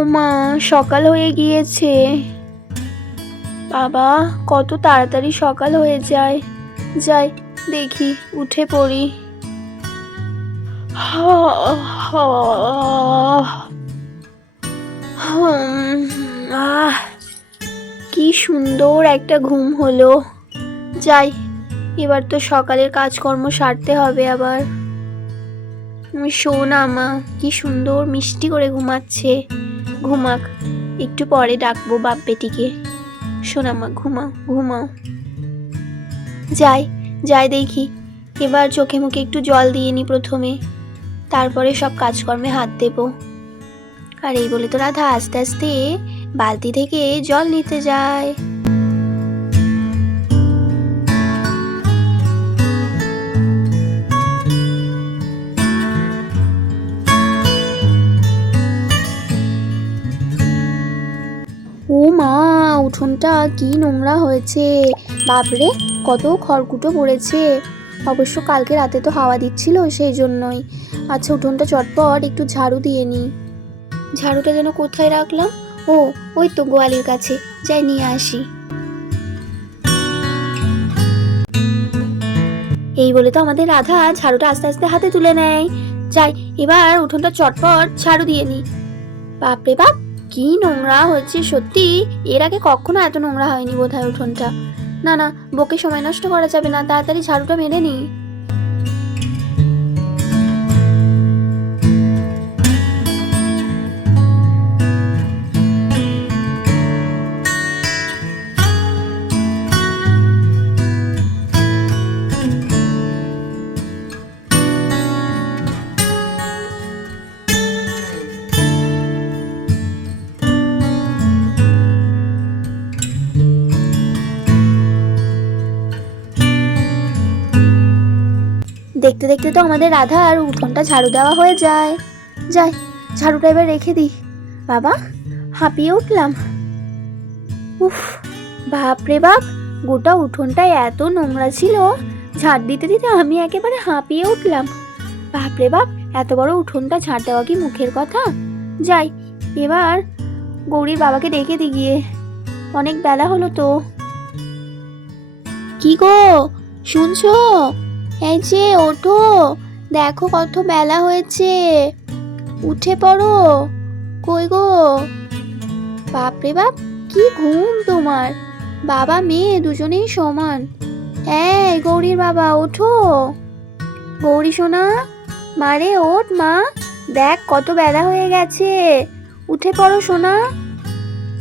ওমা, সকাল হয়ে গিয়েছে। বাবা, কত তাড়াতাড়ি সকাল হয়ে যায়। যাই দেখি, উঠে পড়ি। কি সুন্দর একটা ঘুম হলো। যাই, এবার তো সকালের কাজকর্ম সারতে হবে আবার। শোনা মা, কি সুন্দর মিষ্টি করে ঘুমাচ্ছে। ঘুমাক, একটু পরে ডাকবো বাপ বেটিকে। শোনা মা, ঘুমাও ঘুমাও। যাই যাই দেখি, এবার চোখে মুখে একটু জল দিয়ে নি প্রথমে, তারপরে সব কাজকর্মে হাত দেব। আর এই বলে তো রাধা আস্তে আস্তে বালতি থেকে জল নিতে যায়। ও মা, উঠোনটা কি নোংরা হয়েছে। বাপরে, কত খড়কুটো পড়েছে। অবশ্য কালকে রাতে তো হাওয়া দিচ্ছিল, সেই জন্যই। আচ্ছা, উঠোনটা চটপট একটু ঝাড়ু দিয়ে নি। ঝাড়ুটা যেন কোথায় রাখলাম? ও, ওই তো গোয়ালির কাছে, যাই নিয়ে আসি। এই বলে তো আমাদের রাধা ঝাড়ুটা আস্তে আস্তে হাতে তুলে নেয়। যাই, এবার উঠোনটা চটপট ঝাড়ু দিয়ে নি। বাপরে বাপ, কি নোংরা হয়েছে সত্যি। এর আগে কখনো এত নোংরা হয়নি বোধহয় উঠোনটা। না না, বকে সময় নষ্ট করা যাবে না, তাড়াতাড়ি ঝাড়ুটা মেরে নি। দেখতে দেখতে তো আমাদের রাধার উঠোনটা ঝাড়ু দেওয়া হয়ে যায়। যাই, ঝাড়ুটা এবার রেখে দিই। বাবা, হাঁপিয়ে উঠলাম। উফ, বাপরে বাপ, গোটা উঠোনটায় এত নোংরা ছিল, ঝাড় দিতে দিতে আমি একেবারে হাঁপিয়ে উঠলাম। বাপরে বাপ, এত বড় উঠোনটা ঝাড় দেওয়া কি মুখের কথা। যাই, এবার গৌরীর বাবাকে ডেকে দি গিয়ে, অনেক বেলা হলো তো। কি গো, শুনছো? এই যে ওঠো, দেখো কত বেলা হয়েছে, উঠে পড়ো। কই গো? বাপরে বাপ, কি ঘুম তোমার। বাবা মেয়ে দুজনেই সমান। এই গৌরীর বাবা, ওঠো। গৌরী সোনা, মারে ওঠ মা, দেখ কত বেলা হয়ে গেছে, উঠে পড়ো সোনা।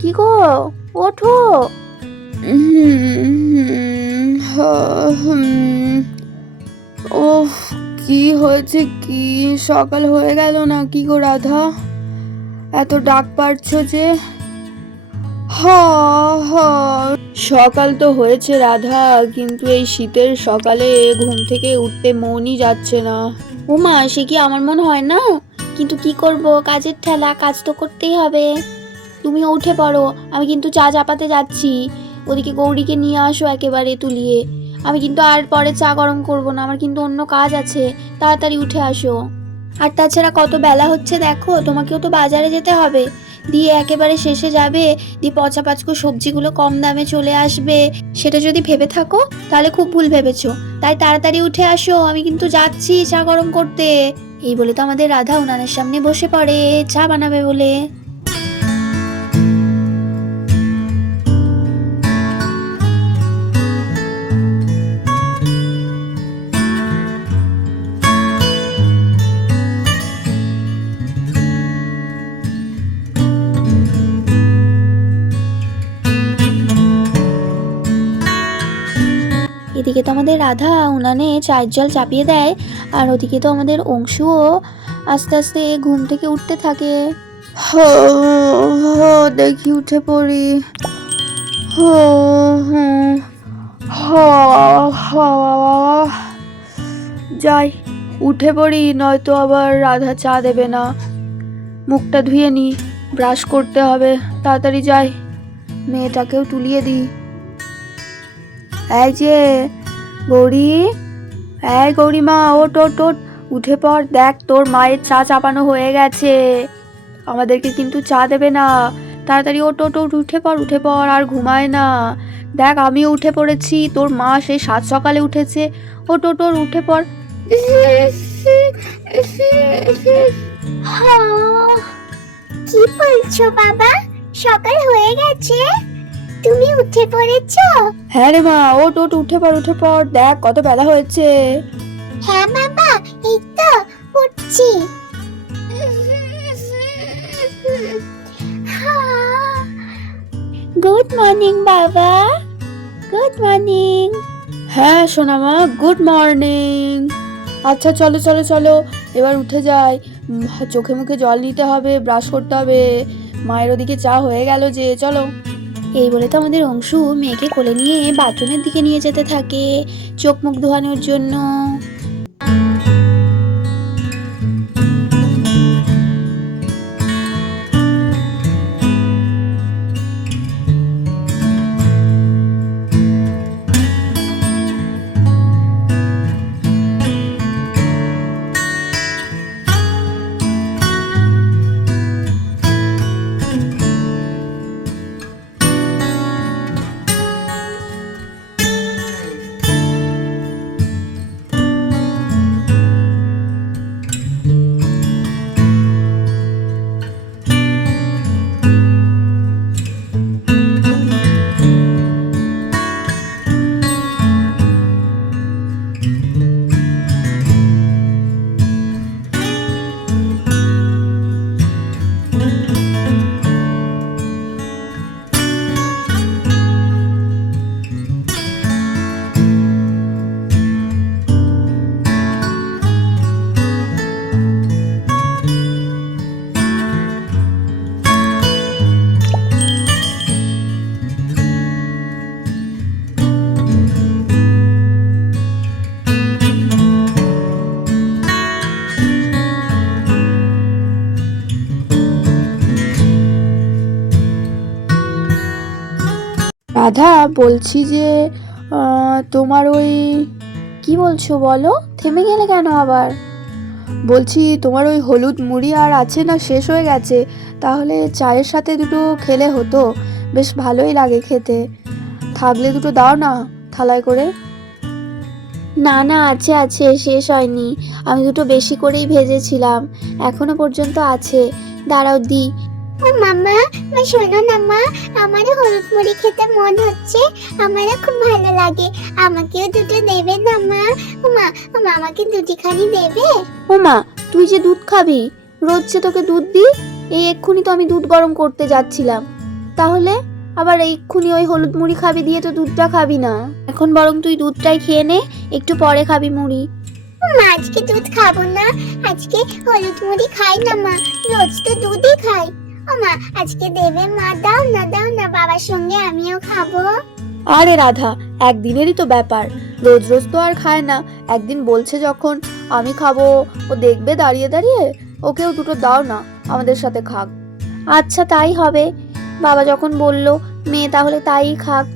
কি গো, ওঠো। ওহ, কি হয়েছে? কি সকাল হয়ে গেল না কি গো রাধা? এত ডাক পাচ্ছো যে? সকাল তো হয়েছে রাধা, কিন্তু এই শীতের সকালে ঘুম থেকে উঠতে মনই যাচ্ছে না। ওমা, সে কি আমার মন হয় না? কিন্তু কি করব, কাজের ঠেলা, কাজ তো করতেই হবে। তুমিও উঠে পড়ো, আমি কিন্তু চা চাপাতে যাচ্ছি। ওদিকে গৌরীকে নিয়ে আসো একেবারে তুলিয়ে। আমি কিন্তু আর পরে চা গরম করব না, আমার কিন্তু অন্য কাজ আছে। তাড়াতাড়ি উঠে আসো। আর তাছাড়া কত বেলা হচ্ছে দেখো, তোমাকেও তো বাজারে যেতে হবে। দিয়ে একেবারে শেষে যাবে, দিয়ে পচা পাচকো সবজিগুলো কম দামে চলে আসবে, সেটা যদি ভেবে থাকো তাহলে খুব ভুল ভেবেছো। তাই তাড়াতাড়ি উঠে আসো, আমি কিন্তু যাচ্ছি চা গরম করতে। এই বলে তো আমাদের রাধা উনানের সামনে বসে পড়ে চা বানাবে বলে। এদিকে তো আমাদের রাধা উনানে চায়ের জল চাপিয়ে দেয়, আর ওদিকে তো আমাদের অংশুও আস্তে আস্তে ঘুম থেকে উঠতে থাকে। দেখি উঠে পড়ি। যাই, উঠে পড়ি, নয়তো আবার রাধা চা দেবে না। মুখটা ধুয়ে নি, ব্রাশ করতে হবে, তাড়াতাড়ি যাই, মেয়েটাকেও তুলিয়ে দিই। এই যে গৌরী, এই গৌরীমা, ওট ওট ওট, উঠে পড়, দেখ তোর মায়ের চা চাপানো হয়ে গেছে, আমাদেরকে কিন্তু চা দেবে না। তাড়াতাড়ি ওট ওট ওট, উঠে পড়, আর ঘুমায় না। দেখ আমিও উঠে পড়েছি, তোর মা সেই সাত সকালে উঠেছে। ওট ওট ওট, উঠে পড়। কি বলছো বাবা? সকাল হয়ে গেছে, তুমি উঠে পড়েছো? হ্যাঁ রে মা, ওট ওট, উঠে পড়, দেখ কত বেলা হয়েছে। হ্যাঁ বাবা, এই তো উঠছি। গুড মর্নিং বাবা, গুড মর্নিং। হ্যাঁ সোনা মা, গুড মর্নিং। আচ্ছা চলো চলো চলো, এবার উঠে যাই। চোখে মুখে জল নিতে হবে, ব্রাশ করতে হবে। মায়ের ওদিকে চা হয়ে গেল যে, চলো। এই বলে তো আমাদের অংশু মেয়েকে কোলে নিয়ে বাথরুমের দিকে নিয়ে যেতে থাকে চোখ মুখ ধোয়ানোর জন্য। রাধা, বলছি যে তোমার ওই, কি বলছো বলো, থেমে গেলে কেন আবার? বলছি তোমার ওই হলুদ মুড়ি আর আছে না, শেষ হয়ে গেছে। তাহলে চায়ের সাথে দুটো খেলে হতো, বেশ ভালোই লাগে খেতে। থাকলে দুটো দাও না থালায় করে। না না, আছে আছে, শেষ হয়নি। আমি দুটো বেশি করেই ভেজেছিলাম, এখনো পর্যন্ত আছে। দাঁড়াও দি। ও মামা, শোনো না মা, আমারও হলুদ মুড়ি খেতে মন হচ্ছে, আমারও খুব ভালো লাগে, আমাকেও দুটো দেবে না মা? ও মা, আমাকে দুটিখানি দেবে? ও মা, তুই যে দুধ খাবি, রোজ যে তোকে দুধ দিই, এই এক্ষুনি তো আমি দুধ গরম করতে যাচ্ছিলাম, তাহলে আবার এক্ষুনি ওই হলুদ মুড়ি খাবি দিয়ে তো দুধটা খাবি না। এখন বরং তুই দুধটাই খেয়ে নে, একটু পরে খাবি মুড়ি। ও মা, আজকে দুধ খাবো না, আজকে হলুদ মুড়ি খাই না মা, রোজ তো দুধই খাই। ও মা, আজকে দেবে মা? দাও না, বাবার সঙ্গে আমিও খাবো। আরে রাধা, একদিনেরই তো ব্যাপার, রোজ রোজ তো আর খায় না। একদিন বলছে যখন আমি খাবো, ও দেখবে দাঁড়িয়ে দাঁড়িয়ে, ওকেও দুটো দাও না, আমাদের সাথে খাক। আচ্ছা তাই হবে, বাবা যখন বললো মেয়ে তাহলে তাই খাক।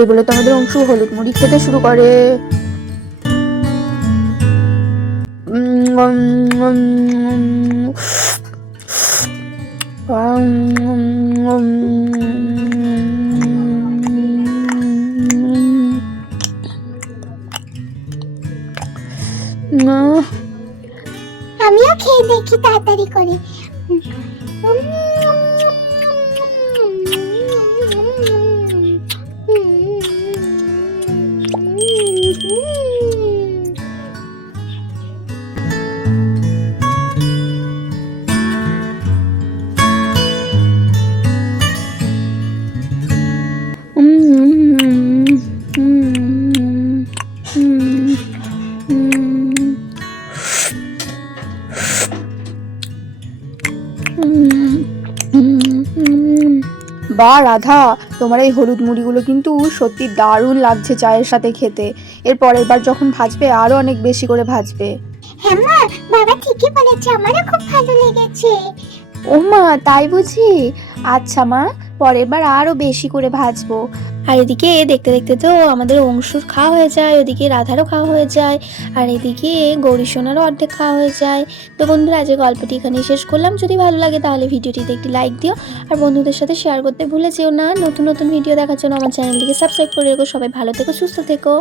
এই বলে তো আমাদের অংশু হলুদ মুড়ি খেতে শুরু করে। আমিও খেয়ে খেয়ে দেখি তাড়াতাড়ি করে। বা রাধা, তোমার এই হলুদ মুড়িগুলো কিন্তু সত্যি দারুণ লাগছে চায়ের সাথে খেতে। এর পরের বার যখন ভাজবে আরো অনেক বেশি করে ভাজবে। হ্যাঁ মা, বাবা ঠিকই বলেছে, আমারও খুব ভালো লেগেছে। ও মা, তাই বুঝি? আচ্ছা মা, পরের বার আরো বেশি করে ভাজবো। আর এদিকে দেখতে দেখতে তো আমাদের অংশুর খাওয়া হয়ে যায়, ওদিকে রাধারও খাওয়া হয়ে যায়, আর এদিকে গৌরী সোনারও অর্ধেক খাওয়া হয়ে যায়। তো বন্ধুরা, আজকে গল্পটি এখানেই শেষ করলাম। যদি ভালো লাগে তাহলে ভিডিওটিতে একটি লাইক দিও, আর বন্ধুদের সাথে শেয়ার করতে ভুলে যেও না। নতুন নতুন ভিডিও দেখার জন্য আমার চ্যানেলটিকে সাবস্ক্রাইব করে রেখো। সবাই ভালো থেকো, সুস্থ থেকো।